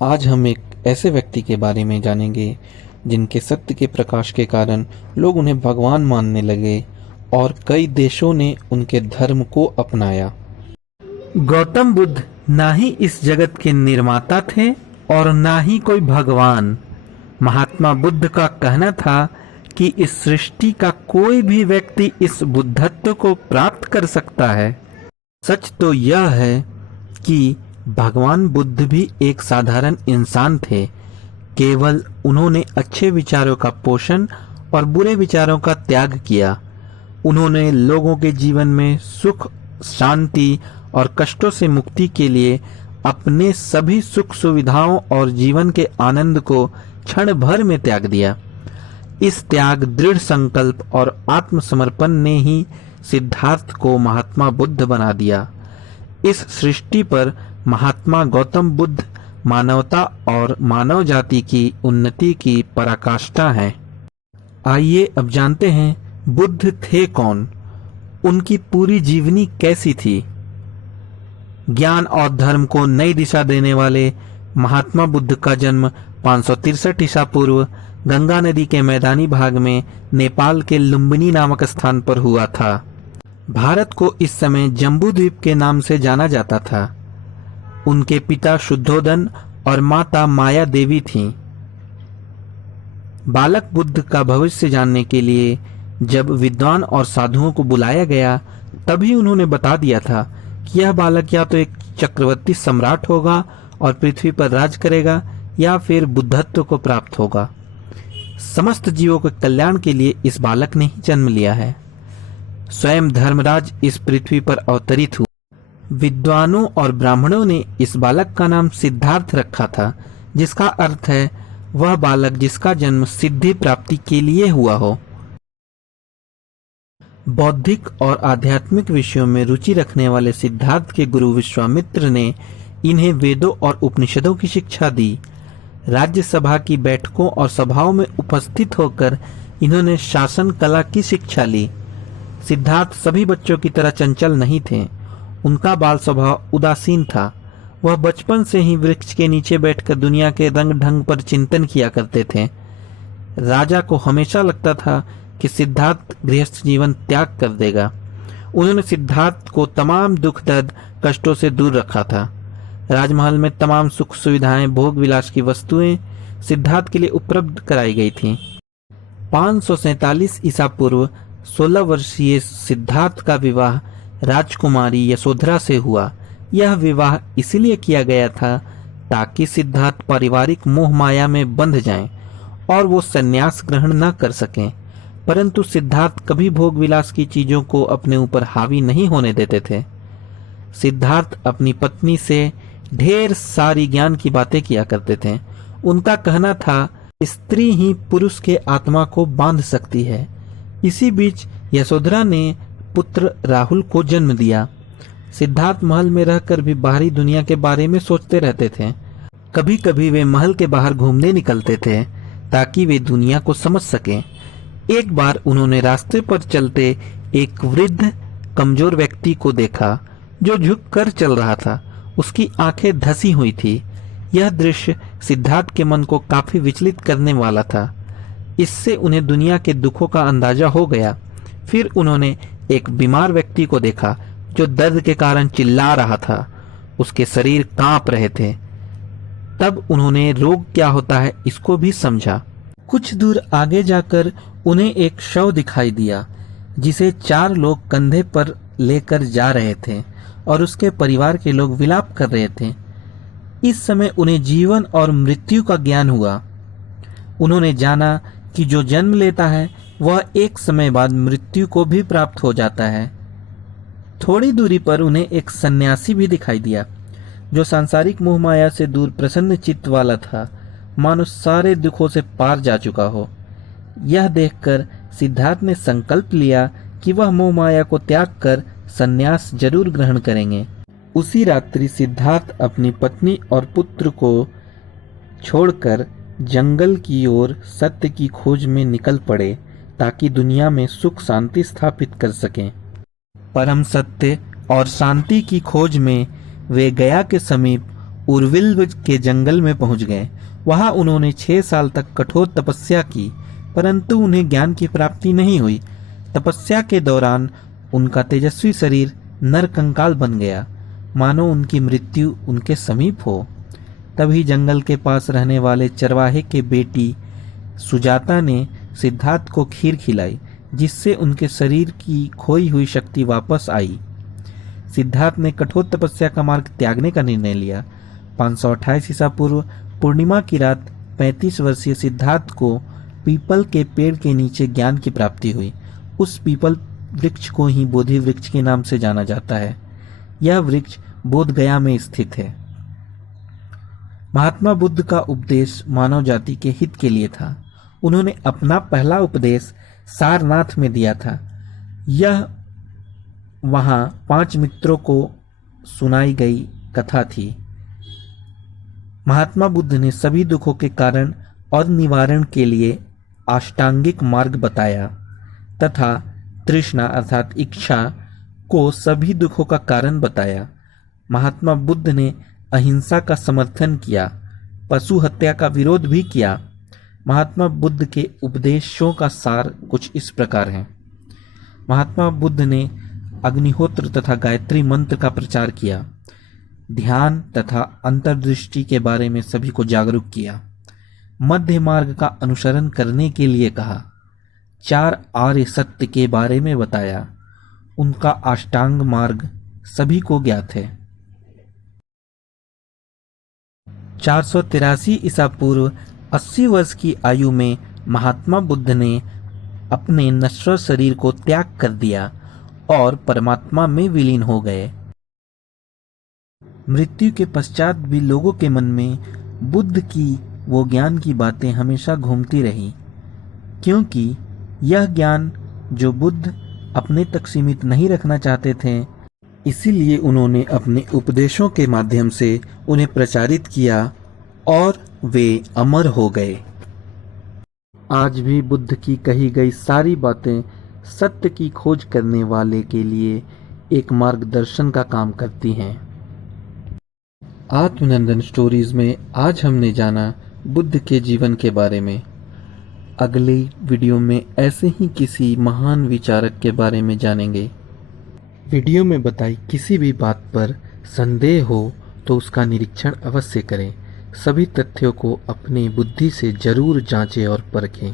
आज हम एक ऐसे व्यक्ति के बारे में जानेंगे जिनके सत्य के प्रकाश के कारण लोग उन्हें भगवान मानने लगे और कई देशों ने उनके धर्म को अपनाया। गौतम बुद्ध ना ही इस जगत के निर्माता थे और ना ही कोई भगवान। महात्मा बुद्ध का कहना था कि इस सृष्टि का कोई भी व्यक्ति इस बुद्धत्व को प्राप्त कर सकता है। सच तो यह है कि भगवान बुद्ध भी एक साधारण इंसान थे। केवल उन्होंने अच्छे विचारों का पोषण और बुरे विचारों का त्याग किया। उन्होंने लोगों के जीवन में सुख, शांति और कष्टों से मुक्ति के लिए अपने सभी सुख सुविधाओं और जीवन के आनंद को क्षण भर में त्याग दिया। इस त्याग, दृढ़ संकल्प और आत्मसमर्पण ने ही सिद्धार्थ को महात्मा बुद्ध बना दिया। इस सृष्टि पर महात्मा गौतम बुद्ध मानवता और मानव जाति की उन्नति की पराकाष्ठा हैं। आइए अब जानते हैं बुद्ध थे कौन, उनकी पूरी जीवनी कैसी थी। ज्ञान और धर्म को नई दिशा देने वाले महात्मा बुद्ध का जन्म 563 ईसा पूर्व गंगा नदी के मैदानी भाग में नेपाल के लुम्बिनी नामक स्थान पर हुआ था। भारत को इस समय जम्बू द्वीप के नाम से जाना जाता था। उनके पिता शुद्धोदन और माता माया देवी थीं। बालक बुद्ध का भविष्य जानने के लिए जब विद्वान और साधुओं को बुलाया गया, तभी उन्होंने बता दिया था कि यह बालक या तो एक चक्रवर्ती सम्राट होगा और पृथ्वी पर राज करेगा, या फिर बुद्धत्व को प्राप्त होगा। समस्त जीवों के कल्याण के लिए इस बालक ने ही जन्म लिया है। स्वयं धर्मराज इस पृथ्वी पर अवतरित हुए। विद्वानों और ब्राह्मणों ने इस बालक का नाम सिद्धार्थ रखा था, जिसका अर्थ है वह बालक जिसका जन्म सिद्धि प्राप्ति के लिए हुआ हो। बौद्धिक और आध्यात्मिक विषयों में रुचि रखने वाले सिद्धार्थ के गुरु विश्वामित्र ने इन्हें वेदों और उपनिषदों की शिक्षा दी। राज्यसभा की बैठकों और सभाओं में उपस्थित होकर इन्होंने शासन कला की शिक्षा ली। सिद्धार्थ सभी बच्चों की तरह चंचल नहीं थे। उनका बाल स्वभाव उदासीन था। वह बचपन से ही वृक्ष के नीचे बैठकर दुनिया के रंग ढंग पर चिंतन किया करते थे। राजा को हमेशा लगता था कि सिद्धार्थ गृहस्थ जीवन त्याग कर देगा। उन्होंने सिद्धार्थ को तमाम दुख दर्द कष्टों से दूर रखा था। राजमहल में तमाम सुख सुविधाएं, भोग विलास की वस्तुएं सिद्धार्थ के लिए उपलब्ध कराई गई थीं। 547 ईसा पूर्व 16 वर्षीय सिद्धार्थ का विवाह राजकुमारी यशोधरा से हुआ। यह विवाह इसलिए किया गया था ताकि सिद्धार्थ पारिवारिक मोह माया में बंध जाएं और वो संन्यास ग्रहण न कर सकें। परंतु सिद्धार्थ कभी भोग विलास की चीजों को अपने ऊपर हावी नहीं होने देते थे। सिद्धार्थ अपनी पत्नी से ढेर सारी ज्ञान की बातें किया करते थे। उनका कहना था, स्त्री ही पुरुष के आत्मा को बांध सकती है। इसी बीच यशोधरा ने पुत्र राहुल को जन्म दिया। सिद्धार्थ महल में रहकर भी बाहरी दुनिया के बारे में सोचते रहते थे। कभी कभी वे महल के बाहर घूमने निकलते थे ताकि वे दुनिया को समझ सकें। एक बार उन्होंने रास्ते पर चलते एक वृद्ध कमजोर व्यक्ति को देखा जो झुककर चल रहा था। उसकी आंखें धसी हुई थी। यह दृश्य सिद्धार्थ के मन को काफी विचलित करने वाला था। इससे उन्हें दुनिया के दुखों का अंदाजा हो गया। फिर उन्होंने एक बीमार व्यक्ति को देखा जो दर्द के कारण चिल्ला रहा था। उसके शरीर कांप रहे थे। तब उन्होंने रोग क्या होता है इसको भी समझा। कुछ दूर आगे जाकर उन्हें एक शव दिखाई दिया जिसे 4 लोग कंधे पर लेकर जा रहे थे और उसके परिवार के लोग विलाप कर रहे थे। इस समय उन्हें जीवन और मृत्यु का ज्ञान हुआ। उन्होंने जाना कि जो जन्म लेता है वह एक समय बाद मृत्यु को भी प्राप्त हो जाता है। थोड़ी दूरी पर उन्हें एक सन्यासी भी दिखाई दिया जो सांसारिक मोह माया से दूर प्रसन्न चित्त वाला था, मानो सारे दुखों से पार जा चुका हो। यह देखकर सिद्धार्थ ने संकल्प लिया कि वह मोह माया को त्याग कर संन्यास जरूर ग्रहण करेंगे। उसी रात्रि सिद्धार्थ अपनी पत्नी और पुत्र को छोड़कर जंगल की ओर सत्य की खोज में निकल पड़े ताकि दुनिया में सुख शांति स्थापित कर सकें। परम सत्य और शांति की खोज में वे गया के समीप उर्विल के जंगल में पहुंच गए। वहां उन्होंने 6 साल तक कठोर तपस्या की, परंतु उन्हें ज्ञान की प्राप्ति नहीं हुई। तपस्या के दौरान उनका तेजस्वी शरीर नरकंकाल बन गया, मानो उनकी मृत्यु उनके समीप हो। तभी जंगल के पास रहने वाले चरवाहे के बेटी सुजाता ने सिद्धार्थ को खीर खिलाई, जिससे उनके शरीर की खोई हुई शक्ति वापस आई। सिद्धार्थ ने कठोर तपस्या का मार्ग त्यागने का निर्णय लिया। 528 ईसा पूर्व पूर्णिमा की रात 35 वर्षीय सिद्धार्थ को पीपल के पेड़ के नीचे ज्ञान की प्राप्ति हुई। उस पीपल वृक्ष को ही बोधि वृक्ष के नाम से जाना जाता है। यह वृक्ष बोध गया में स्थित है। महात्मा बुद्ध का उपदेश मानव जाति के हित के लिए था। उन्होंने अपना पहला उपदेश सारनाथ में दिया था। यह वहां 5 मित्रों को सुनाई गई कथा थी। महात्मा बुद्ध ने सभी दुखों के कारण और निवारण के लिए अष्टांगिक मार्ग बताया तथा तृष्णा अर्थात इच्छा को सभी दुखों का कारण बताया। महात्मा बुद्ध ने अहिंसा का समर्थन किया, पशु हत्या का विरोध भी किया। महात्मा बुद्ध के उपदेशों का सार कुछ इस प्रकार है। महात्मा बुद्ध ने अग्निहोत्र तथा गायत्री मंत्र का प्रचार किया, ध्यान तथा अंतर्दृष्टि के बारे में सभी को जागरूक किया, मध्य मार्ग का अनुसरण करने के लिए कहा, 4 आर्य सत्य के बारे में बताया। उनका अष्टांग मार्ग सभी को ज्ञात है। 483 ईसा पूर्व 80 वर्ष की आयु में महात्मा बुद्ध ने अपने नश्वर शरीर को त्याग कर दिया और परमात्मा में विलीन हो गए। मृत्यु के पश्चात भी लोगों के मन में बुद्ध की वो ज्ञान की बातें हमेशा घूमती रही, क्योंकि यह ज्ञान जो बुद्ध अपने तक सीमित नहीं रखना चाहते थे, इसीलिए उन्होंने अपने उपदेशों के माध्यम से उन्हें प्रचारित किया और वे अमर हो गए। आज भी बुद्ध की कही गई सारी बातें सत्य की खोज करने वाले के लिए एक मार्गदर्शन का काम करती हैं। आत्मनंदन स्टोरीज में आज हमने जाना बुद्ध के जीवन के बारे में। अगली वीडियो में ऐसे ही किसी महान विचारक के बारे में जानेंगे। वीडियो में बताई किसी भी बात पर संदेह हो तो उसका निरीक्षण अवश्य करें। सभी तथ्यों को अपनी बुद्धि से जरूर जांचें और परखें।